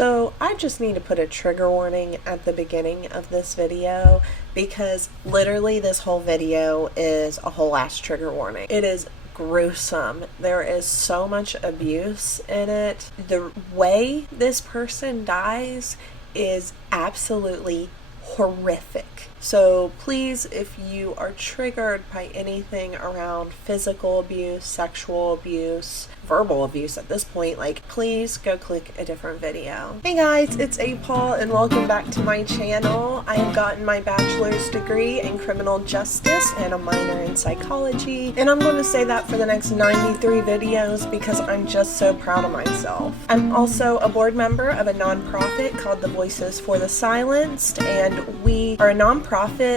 So I just need to put a trigger warning at the beginning of this video because literally this whole video is a whole ass trigger warning. It is gruesome. There is so much abuse in it. The way this person dies is absolutely horrific. So please, if you are triggered by anything around physical abuse, sexual abuse, verbal abuse at this point, please go click a different video. Hey guys, it's Paul and welcome back to my channel. I have gotten my bachelor's degree in criminal justice and a minor in psychology, and I'm going to say that for the next 93 videos because I'm just so proud of myself. I'm also a board member of a nonprofit called the Voices for the Silenced, and we are a nonprofit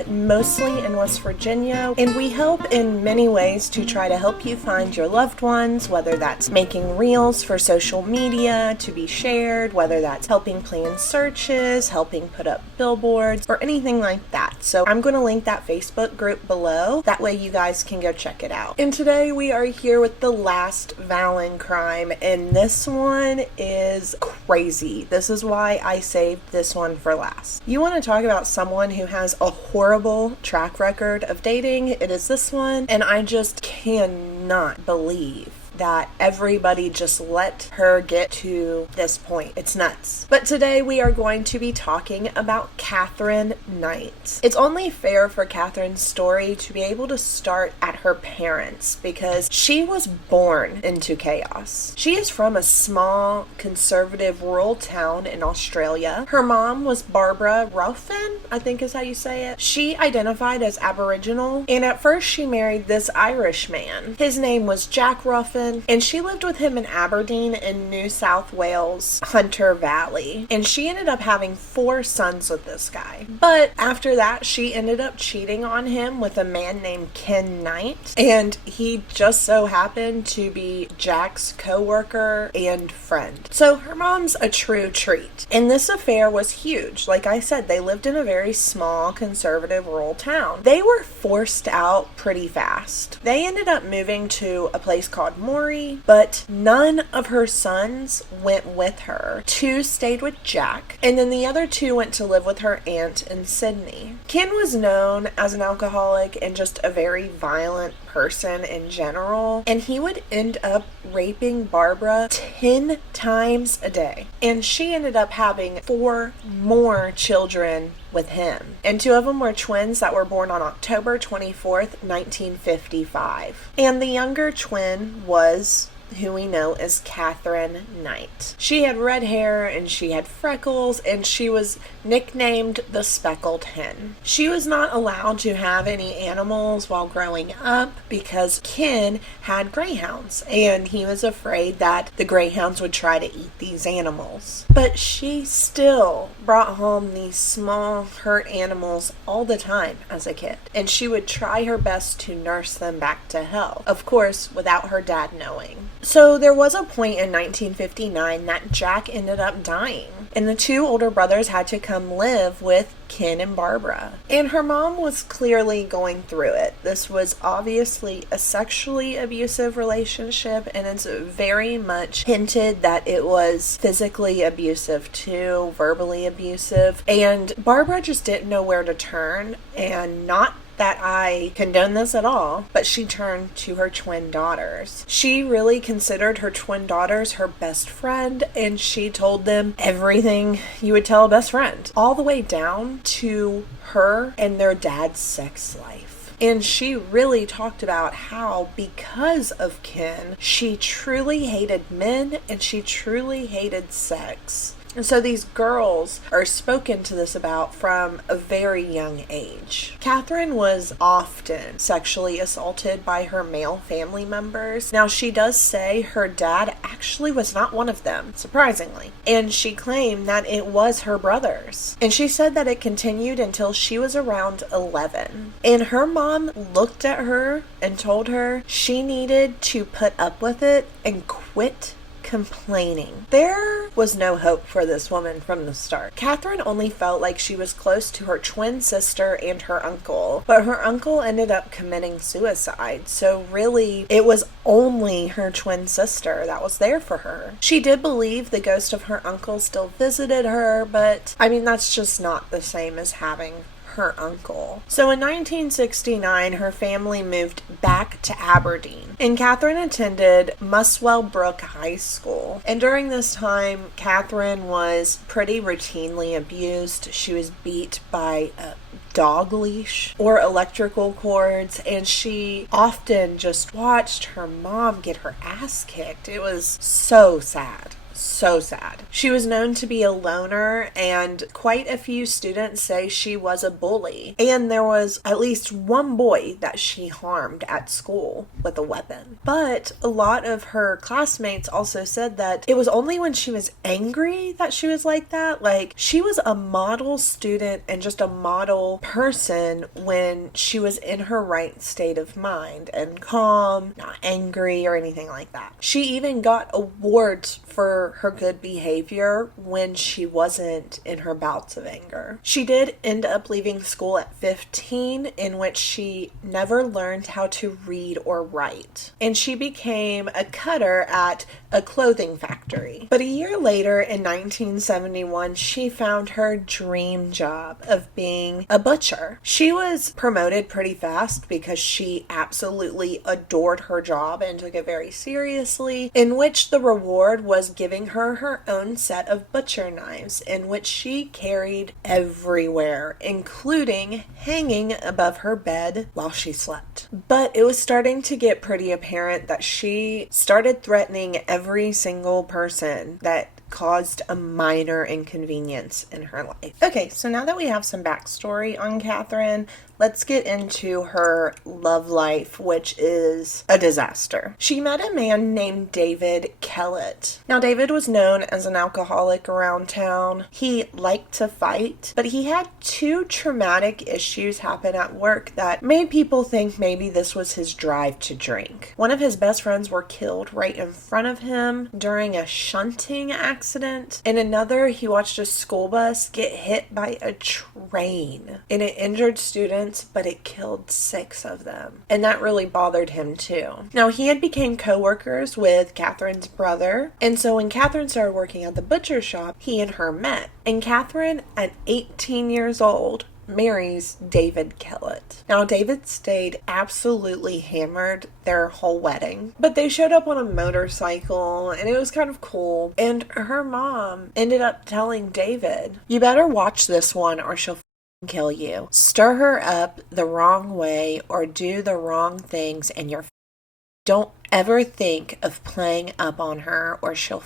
mostly in West Virginia, and we help in many ways to try to help you find your loved ones, whether that's making reels for social media to be shared, whether that's helping plan searches, helping put up billboards, or anything like that. So I'm going to link that Facebook group below. That way you guys can go check it out. And today we are here with the last Valencrime, and this one is crazy. This is why I saved this one for last. You want to talk about someone who has a horrible track record of dating? It is this one, and I just cannot believe that everybody just let her get to this point. It's nuts. But today we are going to be talking about Katherine Knight. It's only fair for Katherine's story to be able to start at her parents because she was born into chaos. She is from a small, conservative rural town in Australia. Her mom was Barbara Ruffin, I think is how you say it. She identified as Aboriginal, and at first she married this Irish man. His name was Jack Ruffin, and she lived with him in Aberdeen in New South Wales, Hunter Valley. And she ended up having 4 sons with this guy. But after that, she ended up cheating on him with a man named Ken Knight. And he just so happened to be Jack's co-worker and friend. So her mom's a true treat. And this affair was huge. Like I said, they lived in a very small, conservative rural town. They were forced out pretty fast. They ended up moving to a place called but none of her sons went with her. 2 stayed with Jack, and then the other 2 went to live with her aunt in Sydney. Ken was known as an alcoholic and just a very violent person in general, and he would end up raping Barbara 10 times a day. And she ended up having 4 more children with him. And 2 of them were twins that were born on October 24th, 1955. And the younger twin was who we know as Katherine Knight. She had red hair and she had freckles, and she was nicknamed the Speckled Hen. She was not allowed to have any animals while growing up because Ken had greyhounds, and he was afraid that the greyhounds would try to eat these animals. But she still brought home these small hurt animals all the time as a kid, and she would try her best to nurse them back to health, of course without her dad knowing. So there was a point in 1959 that Jack ended up dying, and the 2 older brothers had to come live with Ken and Barbara. And her mom was clearly going through it. This was obviously a sexually abusive relationship, and it's very much hinted that it was physically abusive too, verbally abusive. And Barbara just didn't know where to turn, and not that I condone this at all, but she turned to her twin daughters. She really considered her twin daughters her best friend, and she told them everything you would tell a best friend, all the way down to her and their dad's sex life. And she really talked about how, because of Ken, she truly hated men and she truly hated sex. And so these girls are spoken to this about from a very young age. Katherine was often sexually assaulted by her male family members. Now, she does say her dad actually was not one of them, surprisingly. And she claimed that it was her brothers. And she said that it continued until she was around 11. And her mom looked at her and told her she needed to put up with it and quit complaining. There was no hope for this woman from the start. Katherine only felt like she was close to her twin sister and her uncle, but her uncle ended up committing suicide, so really it was only her twin sister that was there for her. She did believe the ghost of her uncle still visited her, but I mean, that's just not the same as having her uncle. So in 1969, her family moved back to Aberdeen, and Katherine attended Muswell Brook High School. And during this time, Katherine was pretty routinely abused. She was beat by a dog leash or electrical cords, and she often just watched her mom get her ass kicked. It was so sad. So sad. She was known to be a loner, and quite a few students say she was a bully. And there was at least one boy that she harmed at school with a weapon. But a lot of her classmates also said that it was only when she was angry that she was like that. Like, she was a model student and just a model person when she was in her right state of mind and calm, not angry or anything like that. She even got awards for her good behavior when she wasn't in her bouts of anger. She did end up leaving school at 15, in which she never learned how to read or write. And she became a cutter at a clothing factory. But a year later, in 1971, she found her dream job of being a butcher. She was promoted pretty fast because she absolutely adored her job and took it very seriously, in which the reward was giving her her own set of butcher knives, in which she carried everywhere, including hanging above her bed while she slept. But it was starting to get pretty apparent that she started threatening every single person that caused a minor inconvenience in her life. Okay, so now that we have some backstory on Katherine, let's get into her love life, which is a disaster. She met a man named David Kellett. Now, David was known as an alcoholic around town. He liked to fight, but he had two traumatic issues happen at work that made people think maybe this was his drive to drink. One of his best friends were killed right in front of him during a shunting accident, and another, he watched a school bus get hit by a train, and it injured students, but it killed 6 of them. And that really bothered him too. Now, he had become co-workers with Katherine's brother, and so when Katherine started working at the butcher shop, he and her met. And Katherine, at 18 years old, marries David Kellett. Now, David stayed absolutely hammered their whole wedding, but they showed up on a motorcycle, and it was kind of cool. And her mom ended up telling David, "You better watch this one or she'll kill you. Stir her up the wrong way or do the wrong things and you're don't ever think of playing up on her or she'll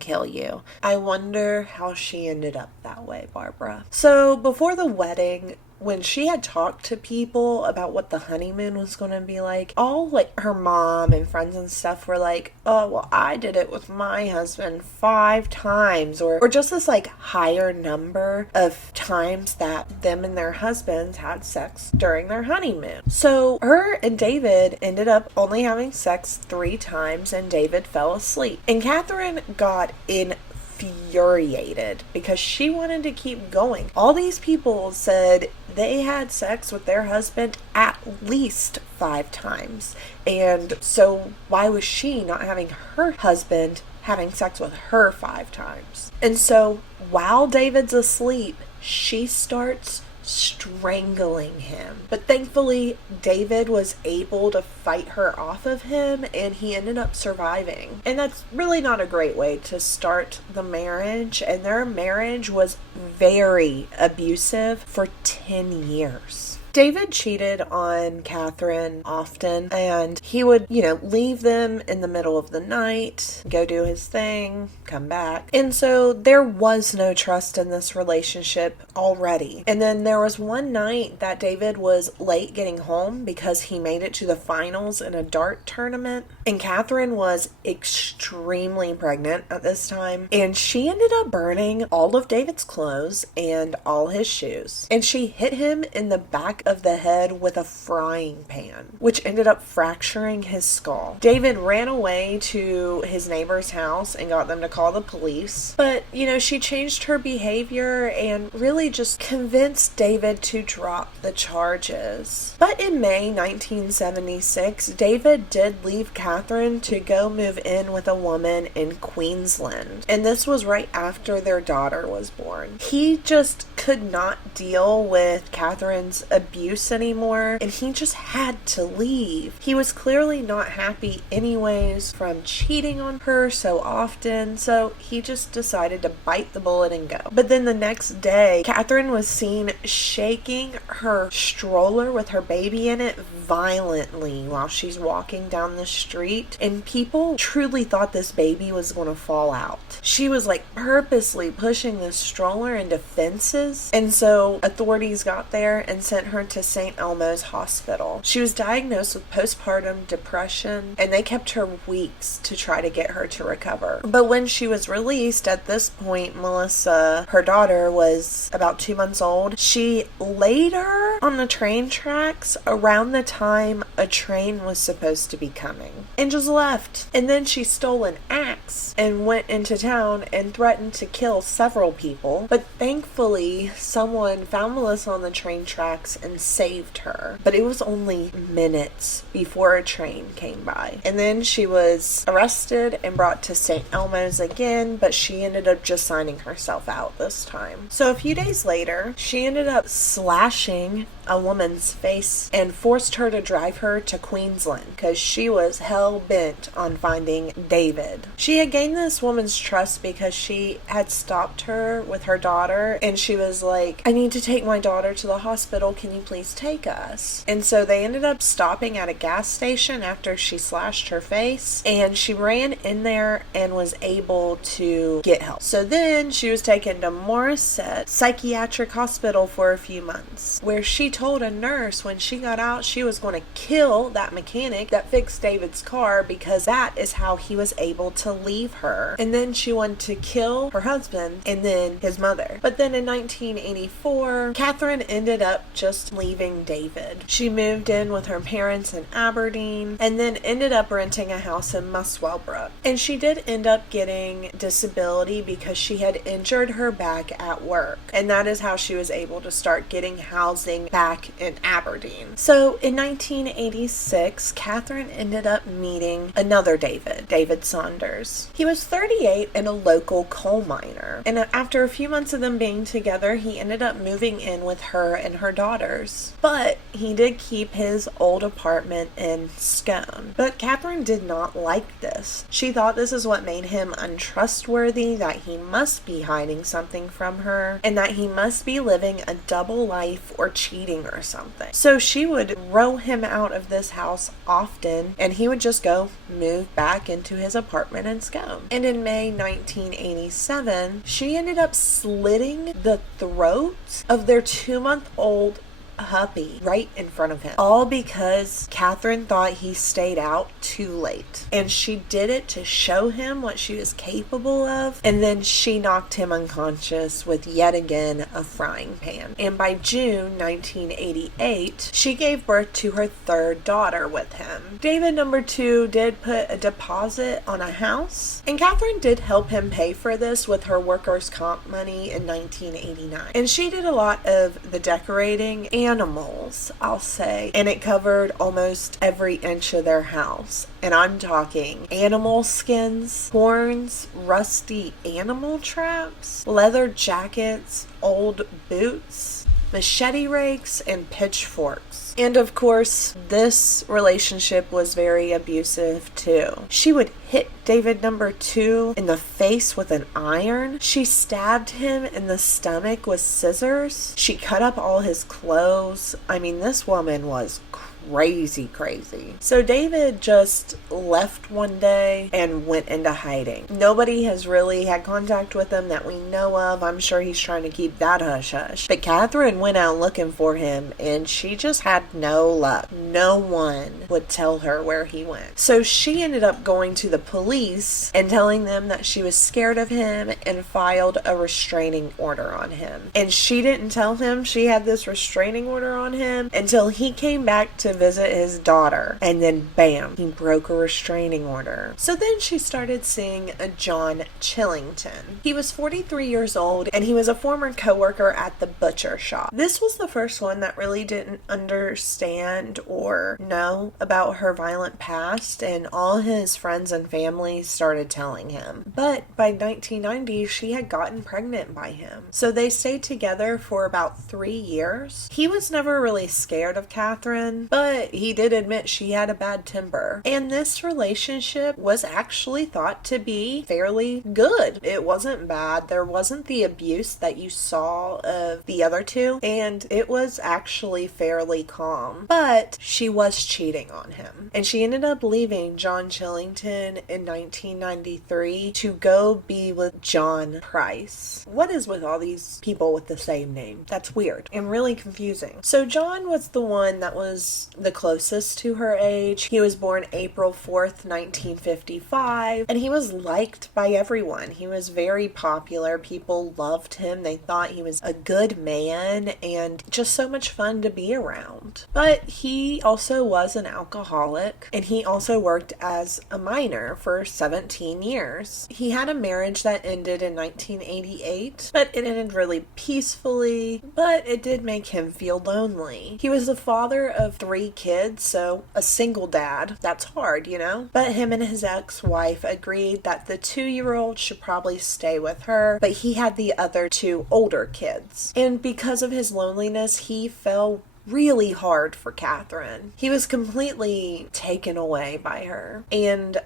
kill you." I wonder how she ended up that way, Barbara. So before the wedding, when she had talked to people about what the honeymoon was going to be like, all like her mom and friends and stuff were like, "Oh, well, I did it with my husband 5 times," or just this like higher number of times that them and their husbands had sex during their honeymoon. So her and David ended up only having sex 3 times, and David fell asleep. And Katherine got infuriated because she wanted to keep going. All these people said they had sex with their husband at least 5 times. And so why was she not having her husband having sex with her 5 times? And so while David's asleep, she starts strangling him. But thankfully, David was able to fight her off of him, and he ended up surviving. And that's really not a great way to start the marriage, and their marriage was very abusive for 10 years. David cheated on Katherine often, and he would, leave them in the middle of the night, go do his thing, come back. And so there was no trust in this relationship already. And then there was one night that David was late getting home because he made it to the finals in a dart tournament. And Katherine was extremely pregnant at this time, and she ended up burning all of David's clothes and all his shoes. And she hit him in the back of the head with a frying pan, which ended up fracturing his skull. David ran away to his neighbor's house and got them to call the police. But, she changed her behavior and really just convinced David to drop the charges. But in May 1976, David did leave Katherine to go move in with a woman in Queensland. And this was right after their daughter was born. He just could not deal with Katherine's abuse anymore, and he just had to leave. He was clearly not happy anyways from cheating on her so often, so he just decided to bite the bullet and go. But then the next day, Katherine was seen shaking her stroller with her baby in it violently while she's walking down the street, and people truly thought this baby was going to fall out. She was purposely pushing this stroller into fences, and so authorities got there and sent her to St. Elmo's Hospital. She was diagnosed with postpartum depression, and they kept her weeks to try to get her to recover. But when she was released, at this point, Melissa, her daughter, was about 2 months old. She laid her on the train tracks around the time a train was supposed to be coming and just left. And then she stole an axe and went into town and threatened to kill several people. But thankfully, someone found Melissa on the train tracks and saved her. But it was only minutes before a train came by. And then she was arrested and brought to St. Elmo's again, but she ended up just signing herself out this time. So a few days later, she ended up slashing a woman's face and forced her to drive her to Queensland because she was hell-bent on finding David. She had gained this woman's trust because she had stopped her with her daughter, and she was like, I need to take my daughter to the hospital, can you please take us? And so they ended up stopping at a gas station after she slashed her face, and she ran in there and was able to get help. So then she was taken to Morisset Psychiatric Hospital for a few months, where she told a nurse when she got out she was going to kill that mechanic that fixed David's car because that is how he was able to leave her. And then she wanted to kill her husband and then his mother. But then in 1984, Katherine ended up just leaving David. She moved in with her parents in Aberdeen and then ended up renting a house in Muswellbrook. And she did end up getting disability because she had injured her back at work. And that is how she was able to start getting housing back in Aberdeen. So in 1986, Katherine ended up meeting another David Saunders. He was 38 and a local coal miner. And after a few months of them being together, he ended up moving in with her and her daughters. But he did keep his old apartment in Scone. But Katherine did not like this. She thought this is what made him untrustworthy, that he must be hiding something from her, and that he must be living a double life or cheating or something. So she would row him out of this house often, and he would just go move back into his apartment in Scone. And in May 1987, she ended up slitting the throat of their 2-month-old puppy right in front of him, all because Katherine thought he stayed out too late, and she did it to show him what she was capable of, and then she knocked him unconscious with yet again a frying pan. And by June 1988, she gave birth to her third daughter with him. David number 2 did put a deposit on a house, and Katherine did help him pay for this with her workers' comp money in 1989. And she did a lot of the decorating animals, I'll say, and it covered almost every inch of their house. And I'm talking animal skins, horns, rusty animal traps, leather jackets, old boots, machete rakes, and pitchforks. And of course, this relationship was very abusive too. She would hit David number 2 in the face with an iron. She stabbed him in the stomach with scissors. She cut up all his clothes. I mean, this woman was crazy. So David just left one day and went into hiding. Nobody has really had contact with him that we know of. I'm sure he's trying to keep that hush-hush. But Katherine went out looking for him, and she just had no luck. No one would tell her where he went. So she ended up going to the police and telling them that she was scared of him and filed a restraining order on him. And she didn't tell him she had this restraining order on him until he came back to visit his daughter. And then bam, he broke a restraining order. So then she started seeing a John Chillington. He was 43 years old and he was a former co-worker at the butcher shop. This was the first one that really didn't understand or know about her violent past, and all his friends and family started telling him. But by 1990, she had gotten pregnant by him. So they stayed together for about 3 years. He was never really scared of Katherine, but he did admit she had a bad temper. And this relationship was actually thought to be fairly good. It wasn't bad. There wasn't the abuse that you saw of the other two, and it was actually fairly calm. But she was cheating on him. And she ended up leaving John Chillington in 1993 to go be with John Price. What is with all these people with the same name? That's weird and really confusing. So John was the one that was the closest to her age. He was born April 4th, 1955, and he was liked by everyone. He was very popular. People loved him. They thought he was a good man and just so much fun to be around. But he also was an alcoholic, and he also worked as a miner for 17 years. He had a marriage that ended in 1988, but it ended really peacefully, but it did make him feel lonely. He was the father of 3 kids, so a single dad. That's hard, you know? But him and his ex-wife agreed that the 2-year-old should probably stay with her, but he had the other 2 older kids. And because of his loneliness, he fell really hard for Katherine. He was completely taken away by her. And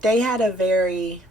they had a very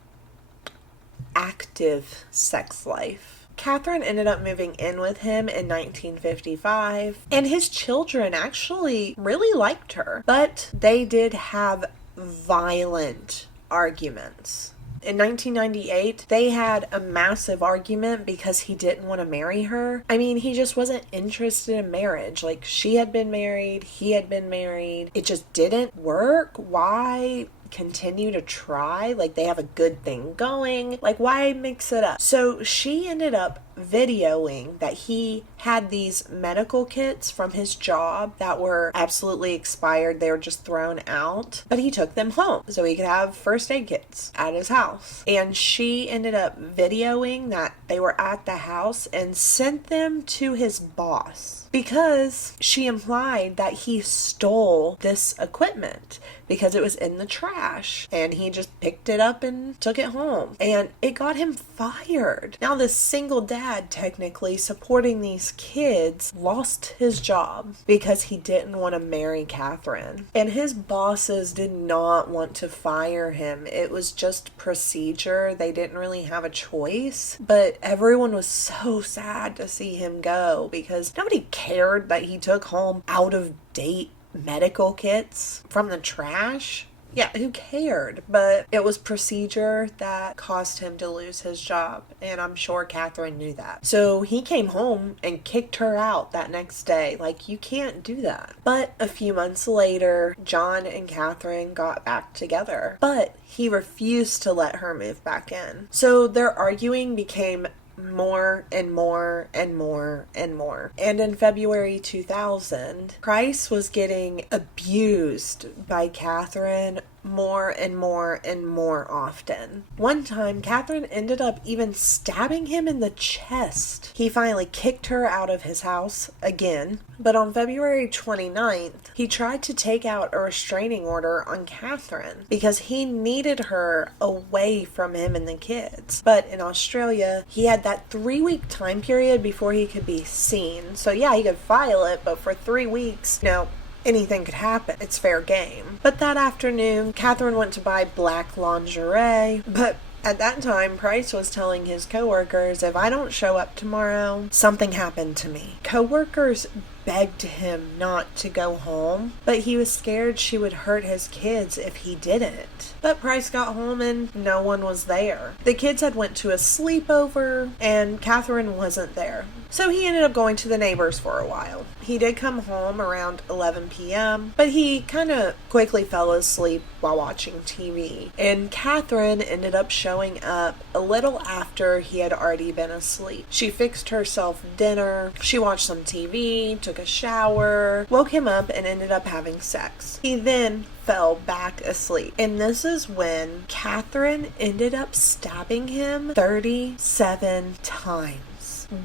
active sex life. Katherine ended up moving in with him in 1955, and his children actually really liked her, but they did have violent arguments. In 1998, they had a massive argument because he didn't want to marry her. I mean, he just wasn't interested in marriage. Like, she had been married, he had been married. It just didn't work. Why continue to try? Like, they have a good thing going. Like, why mix it up? So she ended up videoing that he had these medical kits from his job that were absolutely expired. They were just thrown out, but he took them home so he could have first aid kits at his house. And she ended up videoing that they were at the house and sent them to his boss, because she implied that he stole this equipment because it was in the trash, and he just picked it up and took it home, and it got him fired. Now this single dad, technically supporting these kids, lost his job because he didn't want to marry Katherine, and his bosses did not want to fire him. It was just procedure. They didn't really have a choice, but everyone was so sad to see him go because nobody cared that he took home out of date medical kits from the trash. Yeah, who cared? But it was procedure that caused him to lose his job, and I'm sure Katherine knew that. So he came home and kicked her out that next day. Like, you can't do that. But a few months later, John and Katherine got back together, but he refused to let her move back in. So their arguing became more and more and more and more. And in February 2000, Price was getting abused by Katherine more and more and more often. One time, Katherine ended up even stabbing him in the chest. He finally kicked her out of his house again, but on February 29th, he tried to take out a restraining order on Katherine because he needed her away from him and the kids. But in Australia, he had that 3-week time period before he could be seen. So yeah, he could file it, but for 3 weeks, now anything could happen. It's fair game. But that afternoon, Katherine went to buy black lingerie, but at that time, Price was telling his coworkers, if I don't show up tomorrow, something happened to me. Coworkers begged him not to go home, but he was scared she would hurt his kids if he didn't. But Price got home and no one was there. The kids had went to a sleepover and Katherine wasn't there. So he ended up going to the neighbors for a while. He did come home around 11 p.m., but he kind of quickly fell asleep while watching TV. And Katherine ended up showing up a little after he had already been asleep. She fixed herself dinner, she watched some TV, took a shower, woke him up, and ended up having sex. He then fell back asleep. And this is when Katherine ended up stabbing him 37 times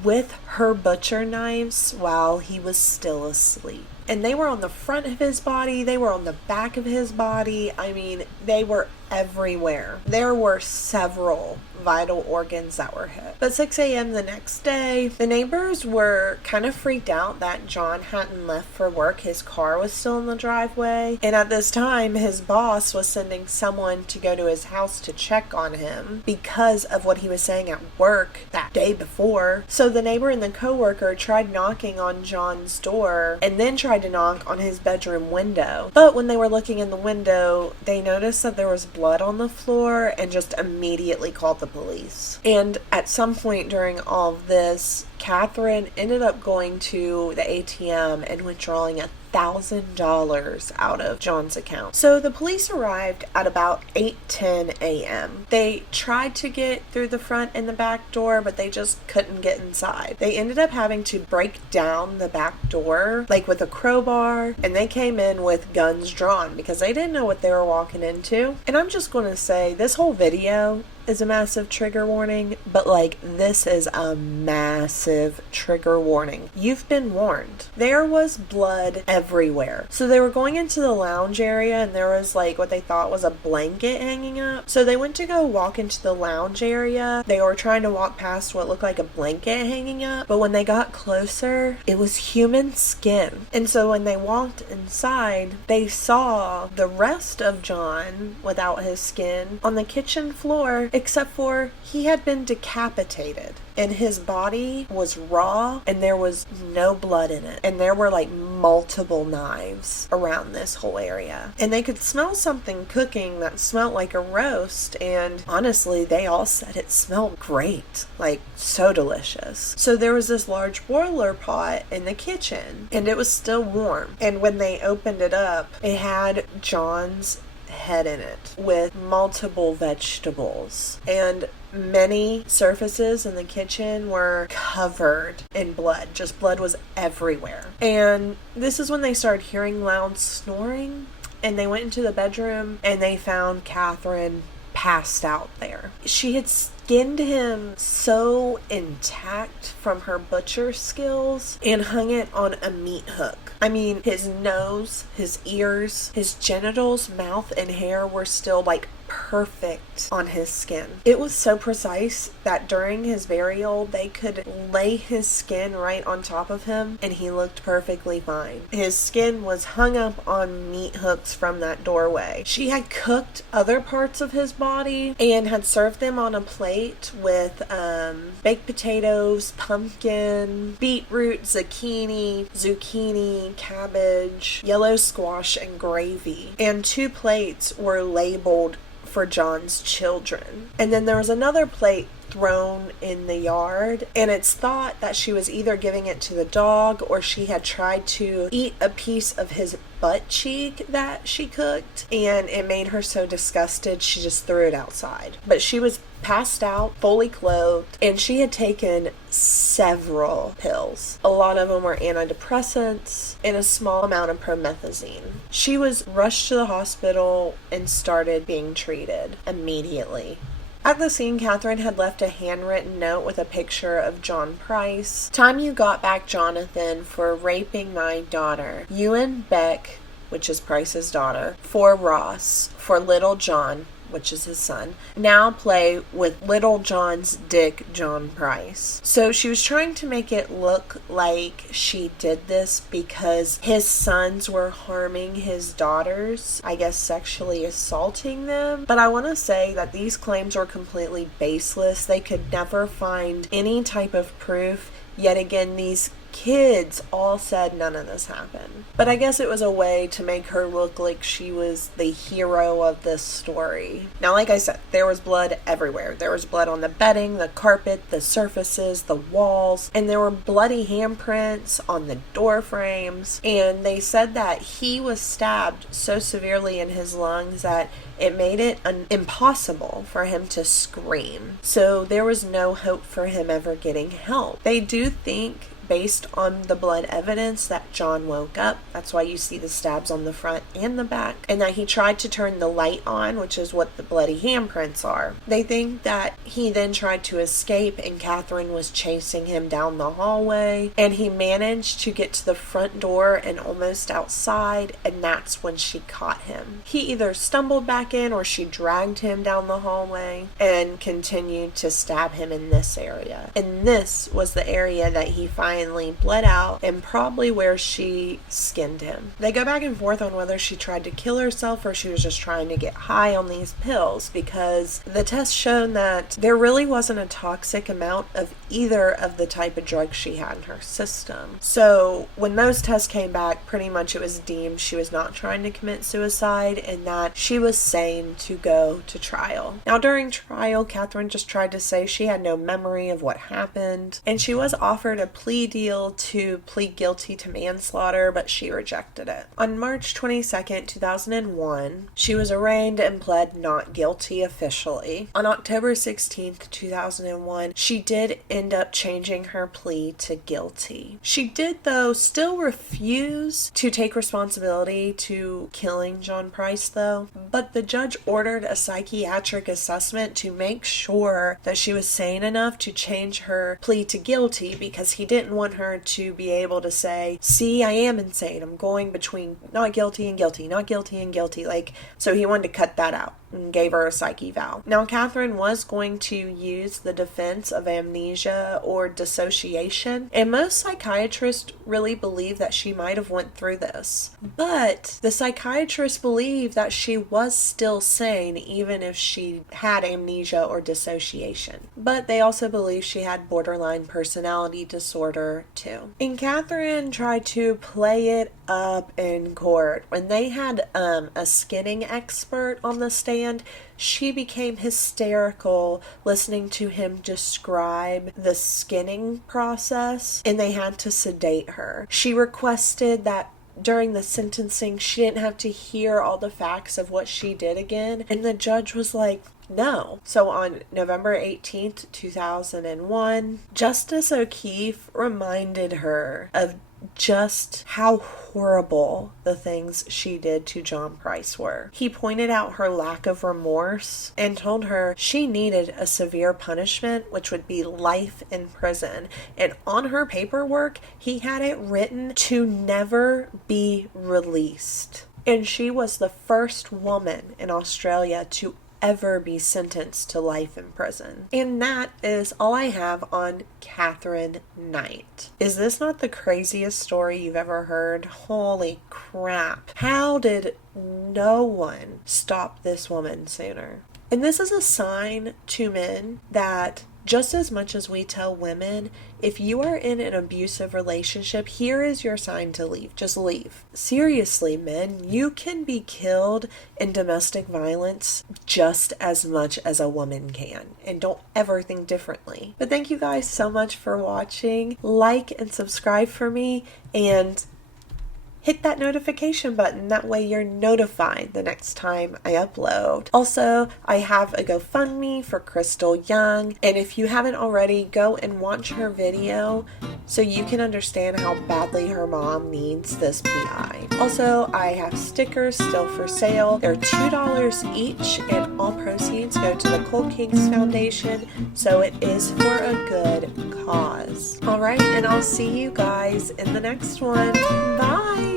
with her butcher knives while he was still asleep. And they were on the front of his body, they were on the back of his body. I mean, they were everywhere. There were several vital organs that were hit. But 6 a.m. the next day, the neighbors were kind of freaked out that John hadn't left for work. His car was still in the driveway. And at this time, his boss was sending someone to go to his house to check on him because of what he was saying at work that day before. So the neighbor and the coworker tried knocking on John's door and then tried to knock on his bedroom window. But when they were looking in the window, they noticed that there was blood on the floor and just immediately called the police. And at some point during all of this, Katherine ended up going to the ATM and withdrawing $1,000 out of John's account. So the police arrived at about 8:10 a.m. They tried to get through the front and the back door, but they just couldn't get inside. They ended up having to break down the back door, like with a crowbar, and they came in with guns drawn because they didn't know what they were walking into. And I'm just going to say, this whole video is a massive trigger warning, but like, this is a massive trigger warning. You've been warned. There was blood everywhere. So they were going into the lounge area and there was like what they thought was a blanket hanging up. So they went to go walk into the lounge area. They were trying to walk past what looked like a blanket hanging up, but when they got closer, it was human skin. And so when they walked inside, they saw the rest of John without his skin on the kitchen floor, except for he had been decapitated and his body was raw and there was no blood in it. And there were like multiple knives around this whole area. And they could smell something cooking that smelled like a roast. And honestly, they all said it smelled great, like so delicious. So there was this large boiler pot in the kitchen and it was still warm. And when they opened it up, it had John's head in it with multiple vegetables, and many surfaces in the kitchen were covered in blood. Just blood was everywhere. And this is when they started hearing loud snoring, and they went into the bedroom and they found Katherine passed out there. She had skinned him so intact from her butcher skills and hung it on a meat hook. I mean, his nose, his ears, his genitals, mouth, and hair were still like perfect on his skin. It was so precise that during his burial, they could lay his skin right on top of him and he looked perfectly fine. His skin was hung up on meat hooks from that doorway. She had cooked other parts of his body and had served them on a plate with baked potatoes, pumpkin, beetroot, zucchini, cabbage, yellow squash, and gravy. And 2 plates were labeled for John's children. And then there was another plate thrown in the yard, and it's thought that she was either giving it to the dog or she had tried to eat a piece of his butt cheek that she cooked, and it made her so disgusted she just threw it outside. But she was passed out, fully clothed, and she had taken several pills. A lot of them were antidepressants and a small amount of promethazine. She was rushed to the hospital and started being treated immediately. At the scene, Katherine had left a handwritten note with a picture of John Price. "Time you got back Jonathan for raping my daughter. You and Beck," which is Price's daughter, "for Ross, for little John," which is his son, "now play with little John's dick, John Price." So she was trying to make it look like she did this because his sons were harming his daughters, I guess sexually assaulting them. But I want to say that these claims were completely baseless. They could never find any type of proof. Yet again, these kids all said none of this happened. But I guess it was a way to make her look like she was the hero of this story. Now, like I said, there was blood everywhere. There was blood on the bedding, the carpet, the surfaces, the walls, and there were bloody handprints on the door frames. And they said that he was stabbed so severely in his lungs that it made it impossible for him to scream. So there was no hope for him ever getting help. They do think, based on the blood evidence, that John woke up. That's why you see the stabs on the front and the back. And that he tried to turn the light on, which is what the bloody handprints are. They think that he then tried to escape and Katherine was chasing him down the hallway. And he managed to get to the front door and almost outside, and that's when she caught him. He either stumbled back in or she dragged him down the hallway and continued to stab him in this area. And this was the area that he finally bled out, and probably where she skinned him. They go back and forth on whether she tried to kill herself or she was just trying to get high on these pills, because the test showed that there really wasn't a toxic amount of either of the type of drugs she had in her system. So when those tests came back, pretty much it was deemed she was not trying to commit suicide and that she was sane to go to trial. Now, during trial, Katherine just tried to say she had no memory of what happened, and she was offered a plea deal to plead guilty to manslaughter, but she rejected it. On March 22nd, 2001, she was arraigned and pled not guilty officially. On October 16th, 2001, she did end up changing her plea to guilty. She did, though, still refuse to take responsibility to killing John Price, though, but the judge ordered a psychiatric assessment to make sure that she was sane enough to change her plea to guilty, because he didn't want her to be able to say, see, I am insane. I'm going between not guilty and guilty, not guilty and guilty. So he wanted to cut that out and gave her a psych eval. Now, Katherine was going to use the defense of amnesia or dissociation, and most psychiatrists really believe that she might have went through this. But the psychiatrists believe that she was still sane even if she had amnesia or dissociation. But they also believe she had borderline personality disorder too. And Katherine tried to play it up in court. When they had a skinning expert on the stand, she became hysterical listening to him describe the skinning process, and they had to sedate her. She requested that during the sentencing she didn't have to hear all the facts of what she did again, and the judge was like, no. So on November 18th, 2001, Justice O'Keefe reminded her of just how horrible the things she did to John Price were. He pointed out her lack of remorse and told her she needed a severe punishment, which would be life in prison. And on her paperwork, he had it written to never be released. And she was the first woman in Australia to ever be sentenced to life in prison. And that is all I have on Katherine Knight. Is this not the craziest story you've ever heard? Holy crap. How did no one stop this woman sooner? And this is a sign to men that just as much as we tell women, if you are in an abusive relationship, here is your sign to leave. Just leave. Seriously, men, you can be killed in domestic violence just as much as a woman can. And don't ever think differently. But thank you guys so much for watching. Like and subscribe for me, and hit that notification button. That way you're notified the next time I upload. Also, I have a GoFundMe for Crystal Young, and if you haven't already, go and watch her video so you can understand how badly her mom needs this PI. Also, I have stickers still for sale. They're $2 each, and all proceeds go to the Cold Kings Foundation, so it is for a good cause. Alright, and I'll see you guys in the next one. Bye!